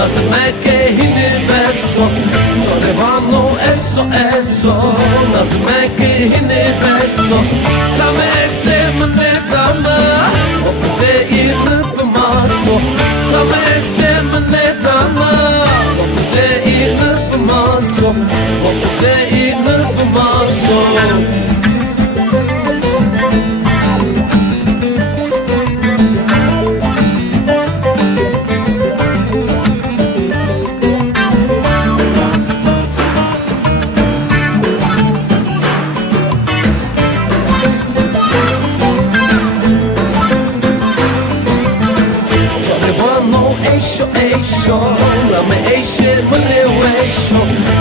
Nazme che hine beso, Tolevano eso, nazme che hine beso, Kame se mne kama, opse in pamaso, Kame se mne kama, opse in pamaso, opse in pamaso. Eisho, la me eishe, mele weisho